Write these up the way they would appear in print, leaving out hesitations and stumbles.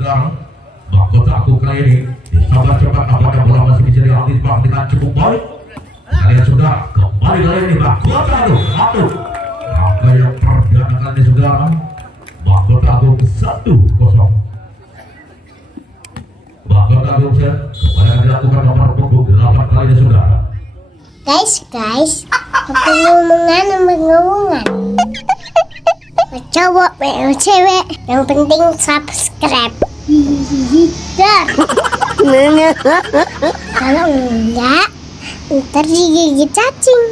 saudara. Mahkota Agung kali ini disabar cepat, apakah bola masih bisa diantisipasi dengan cukup baik. Kalian sudah kembali kali ini Mahkota Agung satu. Apa yang perdana kali ini saudara? Mahkota Agung 1-0. Mahkota Agung kembali akan dilakukan nomor punggung 8 kali ini saudara. Guys, ngomongan. Cowok, cewek, yang penting subscribe. Kalau enggak, ntar digigit cacing.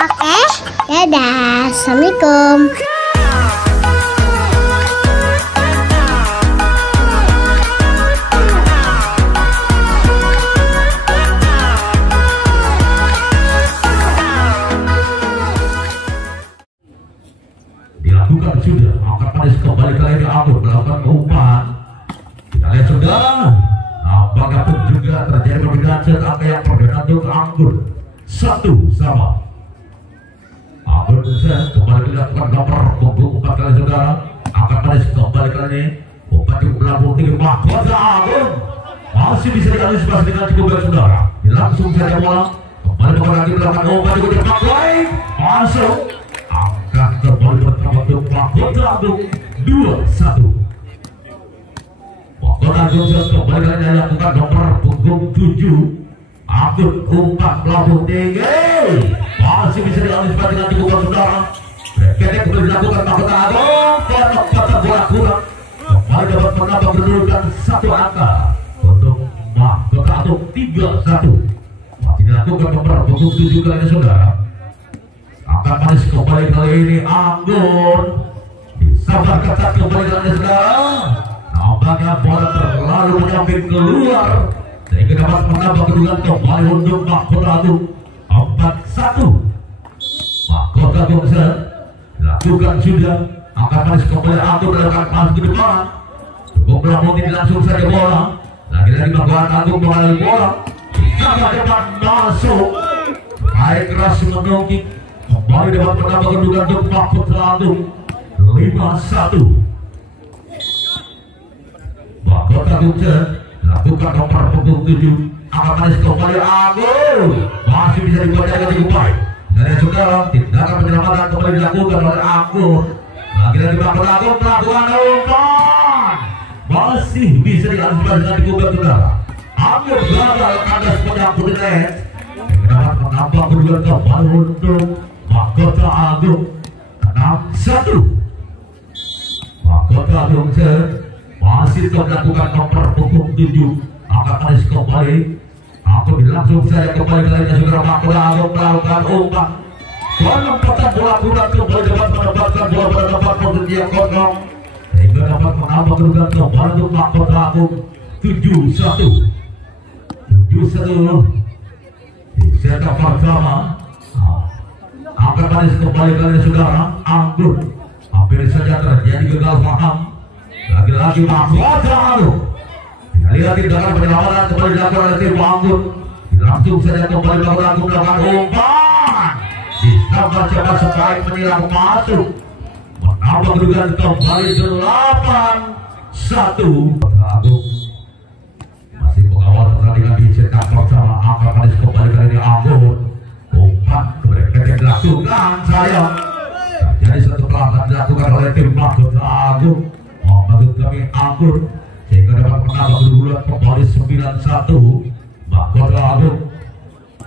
Oke, dadah, assalamualaikum. Dilakukan sudah, angkat manis kembali kali ini Anggur melakukan umpan. Kita lihat sudah, apakah pun juga terjadi perbedaan set angka yang perdana untuk Anggur 1-1. Anggur set kembali dilakukan nomor punggung 4 kali saudara. Angkat manis kembali kali ini umpan cukup melambung tinggi. Mahkota Agung masih bisa diantisipasi dengan cukup baik saudara. Langsung saja bola kembali lagi melakukan umpan cukup cepat baik masuk. Angkat kembali pertama untuk Mahkota Agung 2-1. Mahkota Agung kembali kali ini lakukan nomor punggung 7. Anggur umpan melambung tinggi masih bisa diantisipasi dengan cukup baik saudara. Ketika kembali dilakukan Mahkota Agung penempatan bola kurang kembali dapat menambah kedudukan 1 angka untuk Mahkota Agung 3-1. Masih dilakukan nomor punggung 7 kali ini saudara. Angkat manis kembali kali ini Anggun disabar ketat kembali kali ini saudara. Nampaknya bola terlalu menyamping keluar sehingga dapat menambah kedudukan kembali untuk Mahkota Agung 4-1. Mahkota Agung dilakukan sudah. Angkat manis kembali Anggun melakukan pas ke depan. Cukup melambung ini langsung saja bola. Lagi-lagi Mahkota Agung mengalami bola. Sama depan masuk. Baik keras menunggu. Kembali dapat menambah kedudukan untuk Mahkota Agung 5-1. Mahkota Agung lakukan nomor punggung 7. Angkat manis kembali Agung masih bisa dibuat dengan cukup baik. Dan saudara, tindakan penyelamatan kembali dilakukan oleh Agung. Lagi-lagi Mahkota Agung melakukan umpan masih bisa diantisipasi dengan cukup baik saudara. Agung gagal kandas menyambut net. Dapat menambah kedudukan kembali untuk Mahkota Agung 6-1. Mahkota Agung masih melakukan nomor punggung 7. Angkat manis kembali. Aku langsung saja kembali kali ini saudara. Mahkota Agung melakukan umpan. Penempatan bola kurang kembali dapat menempatkan bola pada tempat posisi yang kosong sehingga dapat menambah kedudukan kembali untuk Mahkota Agung 7-1. Di set pertama. Angkat manis kembali kali saudara. Anggur hampir saja terjadi gagal paham. Lagi-lagi Mahkota Agung. Lihat tindakan penyelamatan kembali dilakukan oleh tim Anggur. Langsung saja kembali Mahkota Agung melakukan umpan. Disabar cepat supaya menyilang masuk. Menambah kedudukan kembali 8-1. Agung masih mengawal pertandingan di set pertama. Angkat manis kembali kali ini Anggur. Umpan ketika dilakukan sayang terjadi satu pelanggaran dilakukan oleh tim Mahkota Agung. Maksud kami Anggur sehingga dapat menambah kedudukan kembali 9-1. Mahkota Agung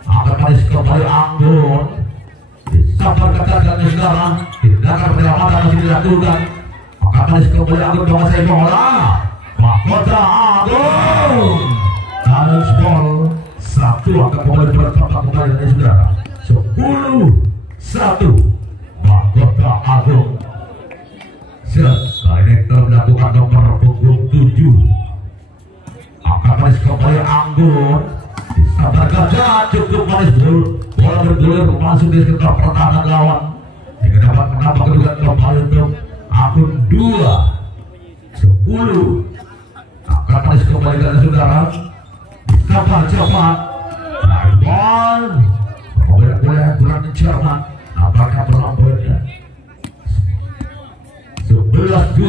angkat manis kembali Anggur disabar ketat dan sekarang tindakan penyelamatan masih dilakukan. Angkat manis kembali Anggur menguasai bola. Mahkota Agung challenge ball 1 angkat kembali pertama kembali dari saudara. 10-1 Mahkota Agung. Kali ini telah melakukan nomor punggung 7. Angkat manis kembali Anggur disabar gajah cukup manis bola bergulir masuk di sekitar pertahanan lawan hingga dapat menambah kedudukan kembali untuk Anggur 2-10. Angkat manis kembali dari saudara. Disabar cepat. Ball boleh kurang cermat. Apakah berlampaunya 11-2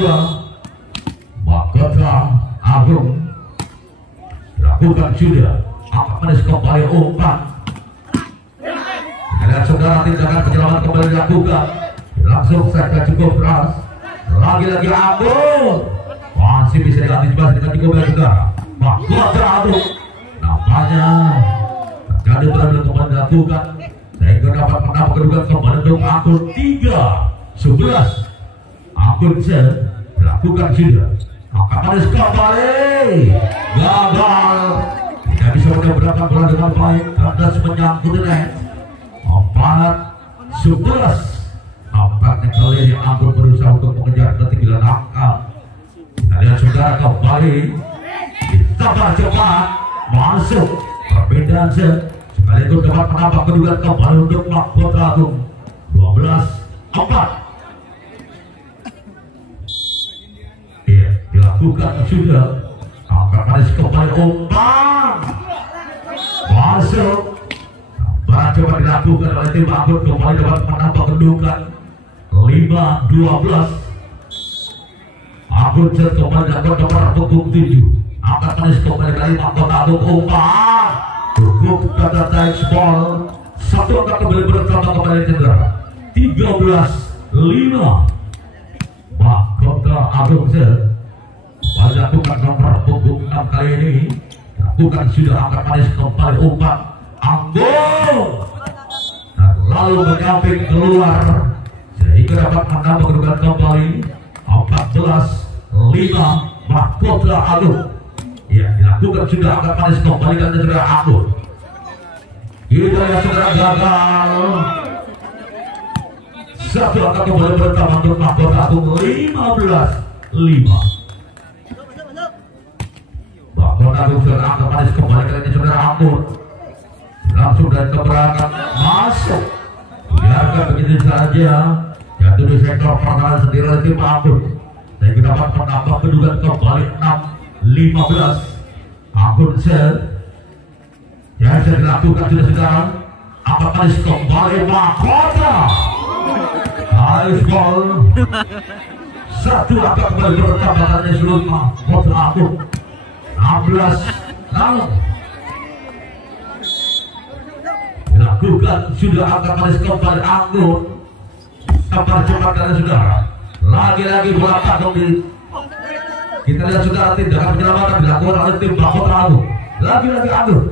Mahkota dilakukan sudah. Angkat manis kembali umpan. Lihat saudara, tindakan penyelaman kembali dilakukan. Langsung saja cukup keras. Lagi-lagi Agung. Masih bisa diantisipasi dengan cukup baik saudara. Mahkota Agung. Nampaknya terjadi perlawanan kembali dilakukan. Sehingga dapat menambah kedudukan kembali untuk Agung 3-11. Agung dilakukan sudah. Angkat manis kembali. Gagal. Tidak bisa mendapatkan bola dengan baik. Kandas menyangkut net. 4-11. Nampaknya kali ini Agung berusaha untuk mengejar ketinggalan angka. Kita lihat saudara kembali. Ditambah cepat. Masuk. Perbedaan sekaligus dapat menambah kedudukan kembali untuk Mahkota Agung. 12-4. Iya, dilakukan sudah. Angkat manis kembali umpan. Masuk. Coba dilakukan oleh tim Agung kembali dapat menambah kedudukan 5-12. Agung kembali dapat nomor punggung 7. Angkat manis kembali dari Mahkota Agung umpan. Cukup kata Times Ball. Satu angka kembali bertambah kembali cedera. 13-5. Mahkota Agung dilakukan nomor punggung 6 kali ini. Lakukan sudah angkat manis kembali umpan. Agung lalu menyamping keluar sehingga dapat menambah kedudukan kembali 14-5 Mahkota Agung. Ya, dilakukan sudah angkat manis kembali dan saudara Agung. Kita lihat saudara gagal. Satu angka kembali bertambah untuk Mahkota Agung 15-5. Mahkota Agung sudah angkat manis kembali dan saudara Agung. Langsung dari keberangkat masuk. Biarkan begitu saja. Jatuh di sektor pertahanan sendiri oleh tim Agung. Sehingga dapat menambah kedudukan kembali 6-15. Agung yang sudah dilakukan sudah sekarang. Angkat manis kembali Mahkota. Nice ball. Satu angka kembali bertambah dari seluruh Mahkota Agung. 16-6. Lakukan sudah angkat manis kembali Agung. Sabar cepat dari saudara. Lagi-lagi bola kantong di. Kita lihat saudara tindakan penyelamatan dilakukan oleh tim Mahkota Agung. Lagi-lagi Agung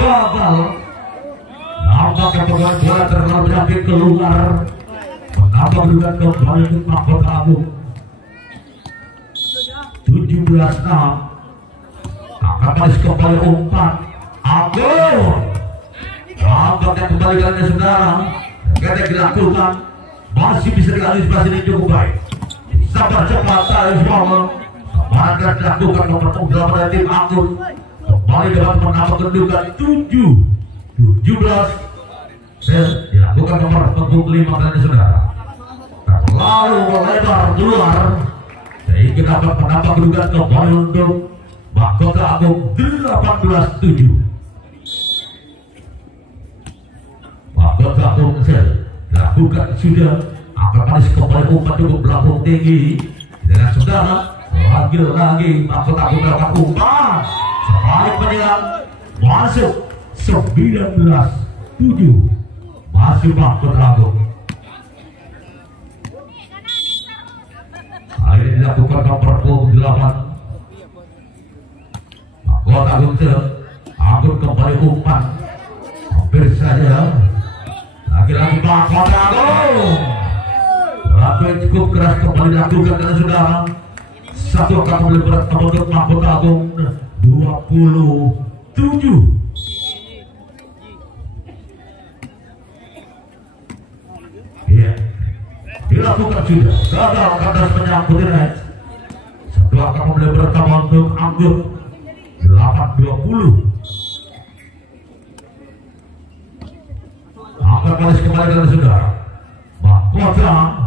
gagal. Nampaknya pemain bola terlalu menyamping keluar. Menambah kedudukan kembali untuk Mahkota Agung. 17-6. Angkat manis kembali umpan Agung. Nampaknya kembali kalian saudara. Ketika dilakukan masih bisa diantisipasi ini cukup baik. Sabar cepat Times Ball. Semangat dilakukan nomor 8 dari tim Agung. Kembali dapat menambah kedudukan 7-17. Dilakukan nomor punggung 5 kalian saudara. Lalu melebar keluar sehingga dapat menambah kedudukan kembali untuk Mahkota Agung 18-7. Mahkota Agung dilakukan sudah. Angkat manis kembali umpan cukup melambung tinggi. Dengan saudara lagi-lagi Mahkota Agung melakukan umpan. Sebalik menyerang masuk 19-7. Masih Mahkota Agung. Kali ini dilakukan nomor punggung 8. Mahkota Agung kembali umpan. Hampir saja. Lagi-lagi Mahkota Agung. Lakukan cukup keras kembali dilakukan dengan saudara. Satu angka kembali bertambah untuk Mahkota Agung 27. Iya, dilakukan sudah. Gagal kandas menyangkut net. Satu angka kembali bertambah untuk Agung 8-20. Angkat manis kembali dengan saudara. Mahkota.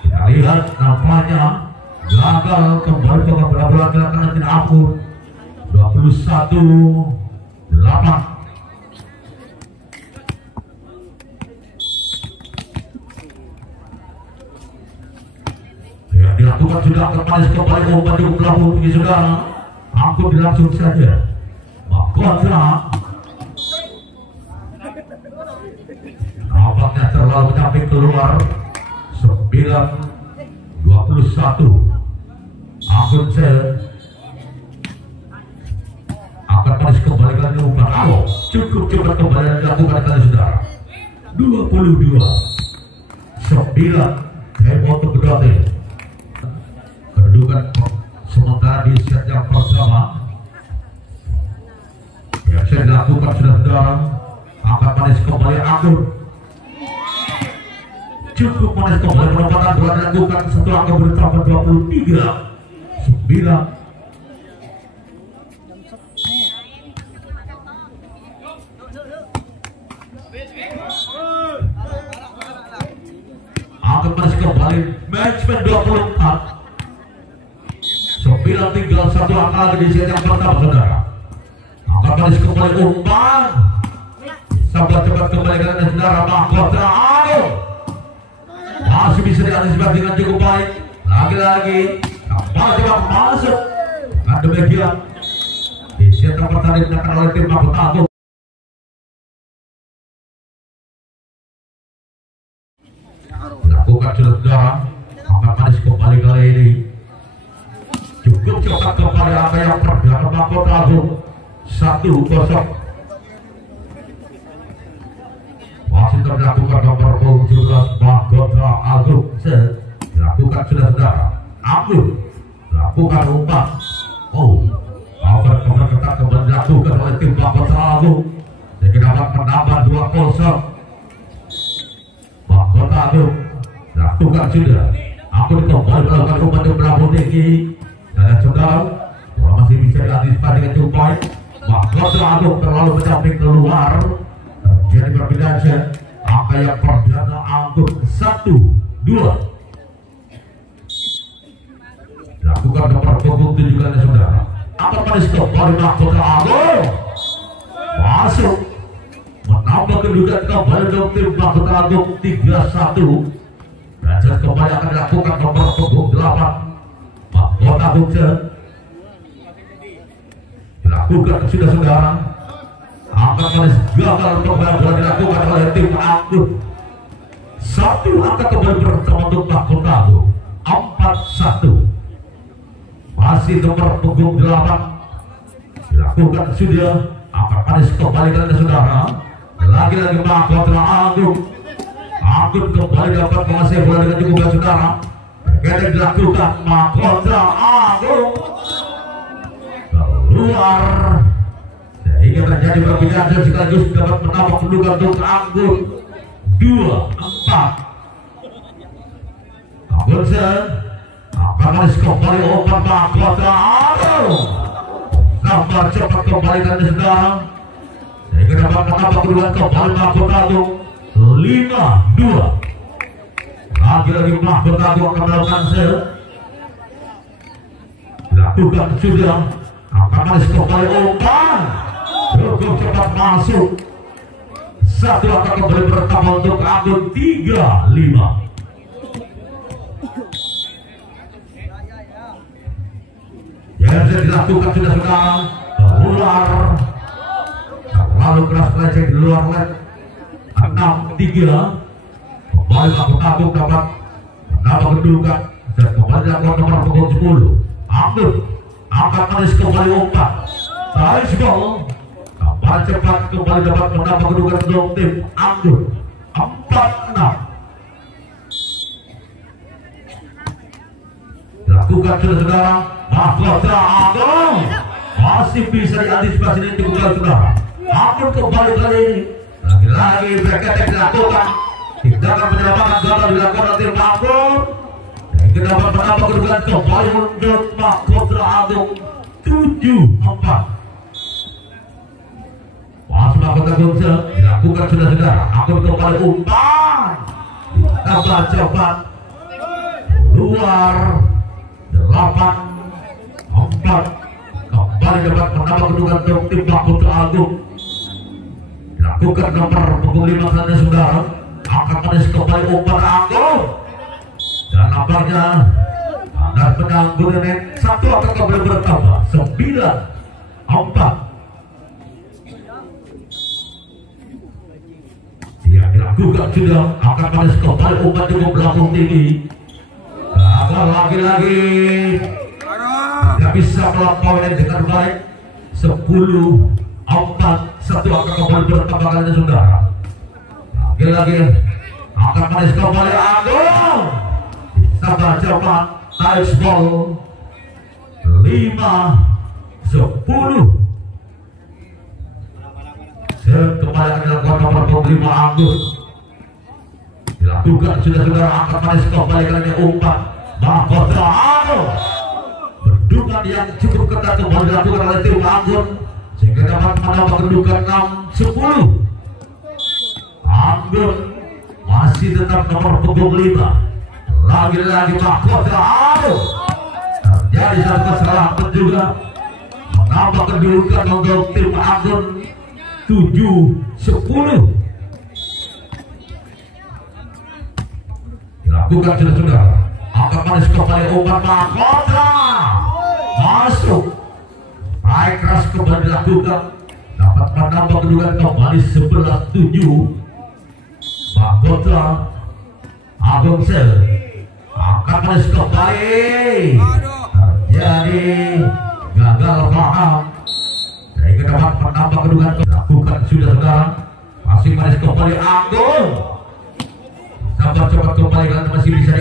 Kita lihat nampaknya gagal kembali ke bola gerakan tim Agung 21-8. Ya, dilakukan sudah angkat manis kembali umpan cukup melambung tinggi saudara. Agung dilangsung saja mahkota. Nampaknya terlalu menyamping keluar. 9-21. Akun akan manis kembalikan ke umpan. Cukup cepat kembali yang dilakukan kali saudara. 22-9. Game untuk kedua tim. Kedudukan sementara di set yang pertama. Yang saya dilakukan sudah saudara. Akan manis kembali Akun. Cukup manis kembali penempatan bola dilakukan satu angka bertambah 23-9. Angka manis kembali matchman 24. 9 tinggal satu angka lagi di set yang pertama saudara. Angka manis kembali umpan. Sabar cepat kembali ke saudara mahkota Akun. Masih bisa diantisipasi dengan cukup baik. Lagi-lagi kembali cepat masuk. Dan demikian di set yang pertama digunakan oleh tim mahkota Akun. Lakukan saudara. Angkat manis kembali kali ini. Cukup cepat kembali angka yang perdana mahkota Akun. 1-0. Masih terlakukan nomor 17 mahkota Akun. Dilakukan sudah saudara. Akun lakukan umpan. Kabar ketat kembali dilakukan oleh tim mahkota Akun. Sehingga dapat menambah 2-0. Mahkota Akun lakukan sudah. Akun kembali melakukan umpan yang berlabuh tinggi. Dan saudara, bola masih bisa diantisipasi dengan cukup baik. Mahkota Akun terlalu menyamping keluar. Jadi perbedaan set. Angka yang perdana Akun 1-2. Lakukan nomor punggung 7 kali saudara. Angkat manis kembali mahkota Akun. Masuk. Menambah kedudukan kembali untuk tim mahkota Akun 3-1. Dan set kembali akan dilakukan nomor punggung 8. Mahkota Akun dilakukan sudah saudara. Angka manis gagal kembali bola dilakukan oleh tim Akun. Satu angka kembali bertemu untuk mahkota Akun. 4-1. Masih nomor punggung 8 dilakukan sudah. Angka manis kembali ke saudara. Lagi-lagi mahkota Akun. Akun kembali dapat menguasai bola dengan cukup baik saudara. Berkata dilakukan mahkota Akun keluar. Sehingga terjadi perbedaan dan sekaligus dapat menambah kedudukan untuk Akun 2-4. Akun akan manis kembali umpan mahkota Akun. Sabar cepat kembali ke saudara. Sehingga dapat menambah kedudukan kembali mahkota Akun 5-2. Lagi-lagi mahkota Akun akan melakukan dilakukan sudah. Akan manis kembali umpan. Cukup cepat masuk. Satu angka kembali bertambah untuk Akun 3-5. Yang dilakukan sudah keluar. Terlalu keras lecet di luar net. 6-3. Kembali mahkota Akun dapat menambah kedudukan. Dan kembali dilakukan nomor punggung 10. Akun angkat manis kembali umpan. Nice ball. Kembali cepat kembali dapat menambah kedudukan untuk tim Akun 4-6. Dilakukan sudah saudara. Mahkota Akun masih bisa diantisipasi dengan cukup baik saudara. Akun kembali kali ini. Lagi-lagi berketek dilakukan. Tindakan penyelamatan gagal dilakukan oleh tim Akun. Kita dapat menambah kedudukan kembali untuk mahkota Akun 7-4. Masih mahkota Akun dilakukan sudah saudara. Akun kembali umpan. Tambah cepat keluar. 8-4. Kembali dapat menambah kedudukan untuk tim mahkota Akun. Dilakukan nomor punggung 5 saja saudara. Angkat manis kembali umpan Akun. Dan nampaknya ada penanggung net. Satu angka kembali bertambah 9-4. dilakukan sudah akan panas kembali umpan cukup melambung tinggi. Gagal lagi-lagi. Tidak bisa melampaui dengan baik. 10-4 satu akan kembali bertambah kali saudara. Lagi-lagi akan panas kembali Agung. Sabar cepat. Nice ball. 5-10. Kembali akan dilakukan nomor 25 Agus. Dilakukan sudah saudara angkat manis kembali kali umpan Mahkota Agus. Bendungan yang cukup ketat kembali dilakukan oleh tim Anggun sehingga dapat menambah kedudukan 6-10. Anggun masih tetap nomor punggung 5. Lagi-lagi Mahkota Agus. Terjadi satu kesalahan juga menambah kedudukan untuk tim Anggun 7-10. Dilakukan sudah angkat manis kembali umpan Mahkota masuk. Baik keras kembali dilakukan dapat menambah kedudukan kembali 11-7. Mahkota Agung Sel angkat manis kembali terjadi gagal paham. Sehingga dapat menambah kedudukan dilakukan sudah sekarang masih manis kembali Anggun. Sabar cepat kembali karena masih bisa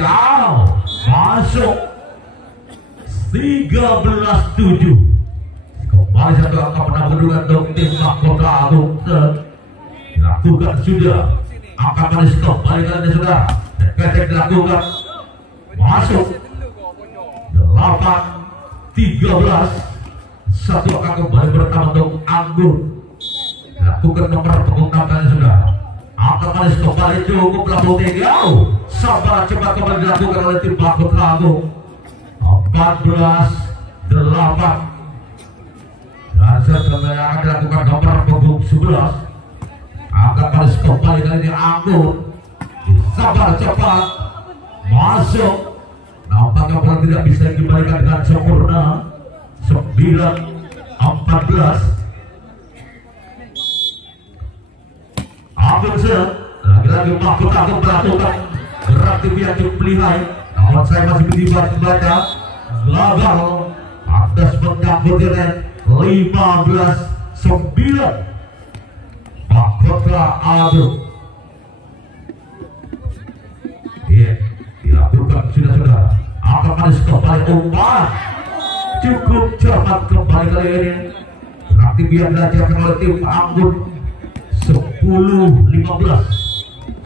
masuk 13-7. Kembali satu angka menambah kedudukan untuk tim Mahkota Agung. Dilakukan sudah angka manis kembali karena sudah ketek dilakukan masuk 8-13. Satu akan kembali bertambah untuk Anggun. Dilakukan nomor punggung 6 kali sudah. Angkat manis kembali cukup lambung tinggi. Sabar cepat kembali dilakukan oleh tim Mahkota Agung. 14-8. Dan setelah yang akan dilakukan nomor punggung 11. Angkat manis kembali kali ini Anggun. Sabar cepat masuk. Nampaknya bola tidak bisa dikembalikan dengan sempurna. 9-14. Agung Sel lagi-lagi Mahkota Agung melakukan gerak tibian yang pelihai. Namun saya masih membaca gagal atas mengganggu net. 15-9 Mahkota Agung. Iya, dilakukan sudah angkat manis kembali umpan cukup cepat kembali kali ini. Berarti biar dilakukan oleh tim Anggun 10-15.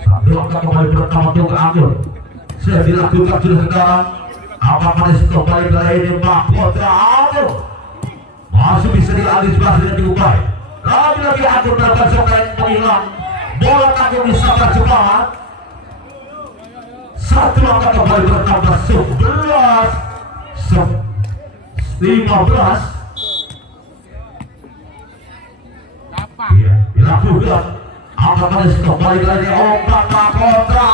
Satu angka kembali pertama untuk Anggun. Saya dilakukan sudah sekarang angkat manis kembali kali ini Mahkota Agung. Masih bisa diantisipasi dengan cukup baik. Lagi-lagi Anggun melakukan serangan menghilang. Bola Anggun disabar cepat. Satu angka kembali bertambah 11-15. Iya, dilakukan angkat manis kembali lagi umpan Mahkota.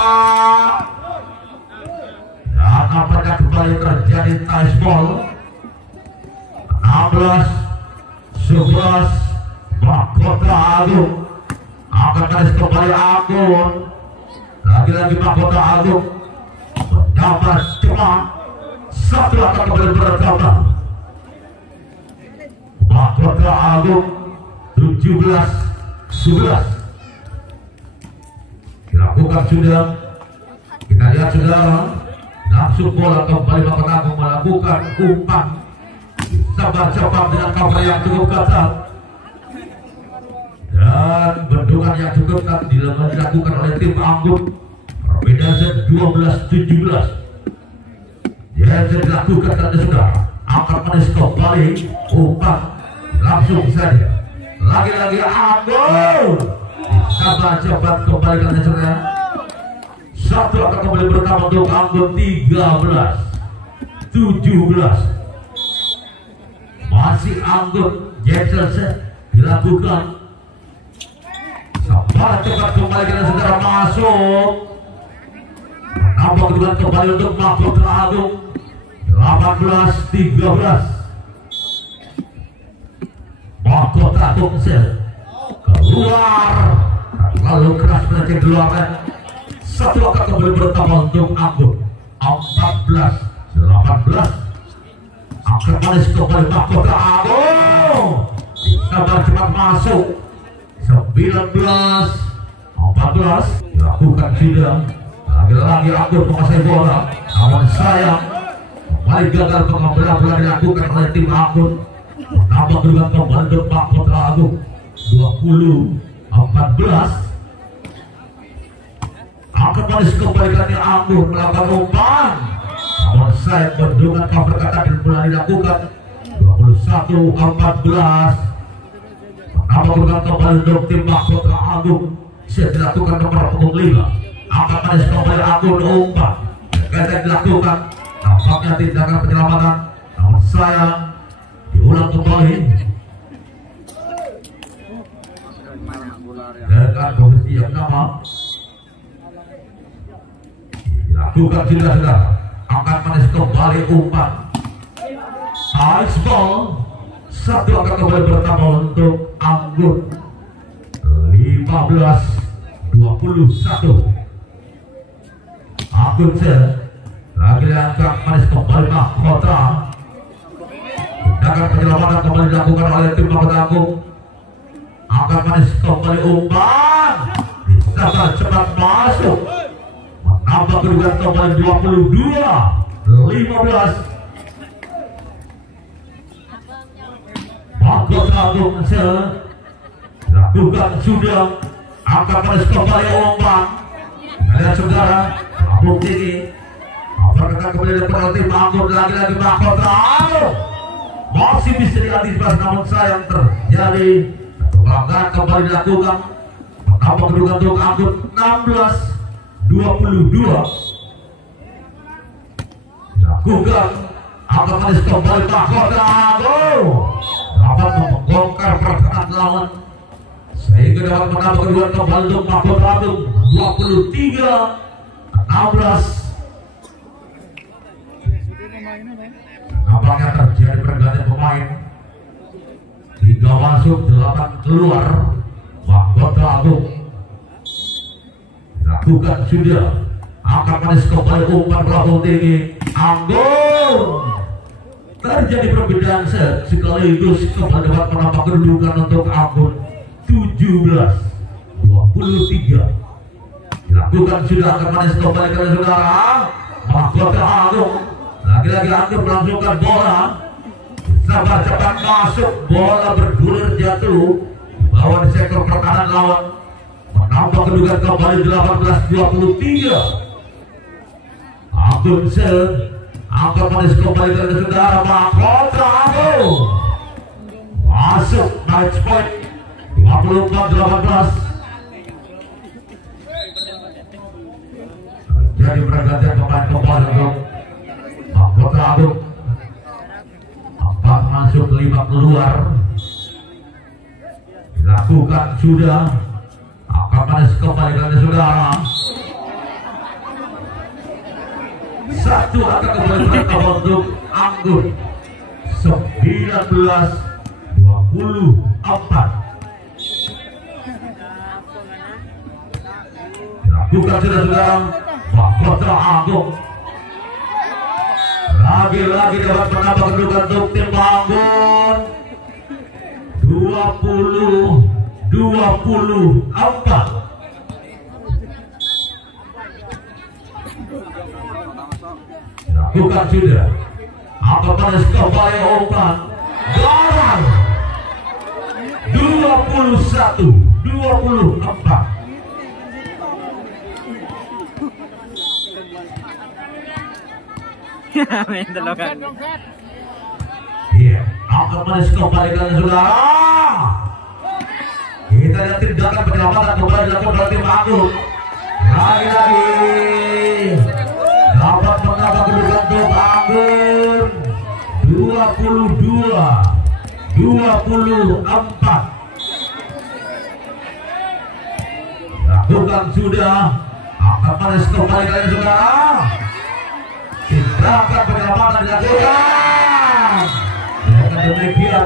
Dan apakah kembali terjadi nice ball. 16-11 Mahkota Agung. Angkat manis kembali Agung. Lagi-lagi Mahkota Agung mendapat cuma satu angka kembali bertambah. Mahkota Agung 17-11. Dilakukan sudah. Kita lihat sudah langsung bola kembali Mahkota Agung melakukan umpan. Sabar cepat dengan cover yang cukup ketat dan bendungan yang cukup ketat dilakukan oleh tim Anggun. Perbedaan 12-17. Yang dilakukan tadi sudah angkat manis kembali umpan langsung saja. Lagi-lagi Anggun. Sabar cepat kembali tadi sudah. Satu akan kembali bertambah untuk Anggun 13-17. Masih Anggun. Jackson dilakukan. Sabar cepat kembali kita segera masuk. Menambah kedudukan kembali untuk Mahkota Agung 18-13. Mahkota Agung Sel keluar. lalu keras mencari duluan. Satu angka kembali bertambah untuk Anggun. 14-18. Angkat manis kembali mahkota Agung. Sabar cepat masuk. 19-14 dilakukan sudah. Lagi-lagi Agung menguasai bola. Namun sayang kembali gagal pengambilan bola dilakukan oleh tim Agung. Menambah kedudukan kembali untuk mahkota Agung. 20-14. Angkat manis kembalikannya Anggun melakukan umpan. Namun saya bendungan cover kata dan bola dilakukan. 21-14. Menambah kedudukan kembali untuk tim mahkota Agung. Saya dilakukan nomor punggung 5. Angkat manis kembali Anggun umpan. Kata dilakukan. Nampaknya tindakan penyelamatan. Namun sayang diulang kembali. Dengan posisi yang sama dilakukan sudah. Angkat manis kembali umpan. Ice ball. Satu akan kembali bertambah untuk Anggun. 15-21. Anggun lagi angkat manis kembali mahkota. Tindakan penyelamatan kembali dilakukan oleh tim mahkota Agung. Angkat manis kembali umpan. Bisa cepat masuk. Menambah kedudukan kembali 22-15. Mahkota Agung lakukan sudah. Angkat manis kembali umpan. Lihat saudara, Agung tinggi. Apakah kembali dari tim Agung lagi-lagi mahkota Agung. Masih bisa diantisipasi namun sayang terjadi. Pelanggaran kembali dilakukan. Menambah kedudukan untuk Anggun 16-22. Dilakukan. Angkat manis kembali mahkota Agung. Dapat membongkar pertahanan lawan sehingga dapat menambah kedudukan kembali untuk mahkota Agung 23-16. Nampaknya terjadi pergantian pemain. 3 masuk, 8 keluar. Mahkota Agung dilakukan sudah. Angkat manis kembali umpan pelapung tinggi Anggun. Terjadi perbedaan set sekaligus kembali dapat menambah kedudukan untuk Anggun 17-23. Dilakukan sudah. Angkat manis kembali ke saudara. Mahkota Agung lagi-lagi Anggun melangsungkan bola. Sabar cepat masuk. Bola bergulir jatuh bawah di sektor pertahanan lawan. Menambah kedudukan kembali 18-23. Anggun angkat manis kembali ke saudara. Mahkota Agung masuk match point 24-18. Jadi pergantian pemain kembali untuk Mahkota Agung. 4 masuk, 5 keluar. Dilakukan sudah. Angkat manis kembali ke saudara. Satu akan kembali bertambah untuk Anggun 19-24. Dilakukan sudah saudara. Mahkota Agung lagi-lagi dapat menambah kedudukan untuk tim Anggun 20-24. Dilakukan sudah. Angkat manis kembali umpan. Garang 21-24. Iya, angkat manis kembali ke saudara. Kita lihat tindakan penyelamatan kembali dilakukan oleh tim Agung. Lagi-lagi dapat menambah kedudukan untuk Anggun 22-24. Lakukan sudah. Angkat manis kembali ke saudara. Tindakan penyelamatan dilakukan. Dengan demikian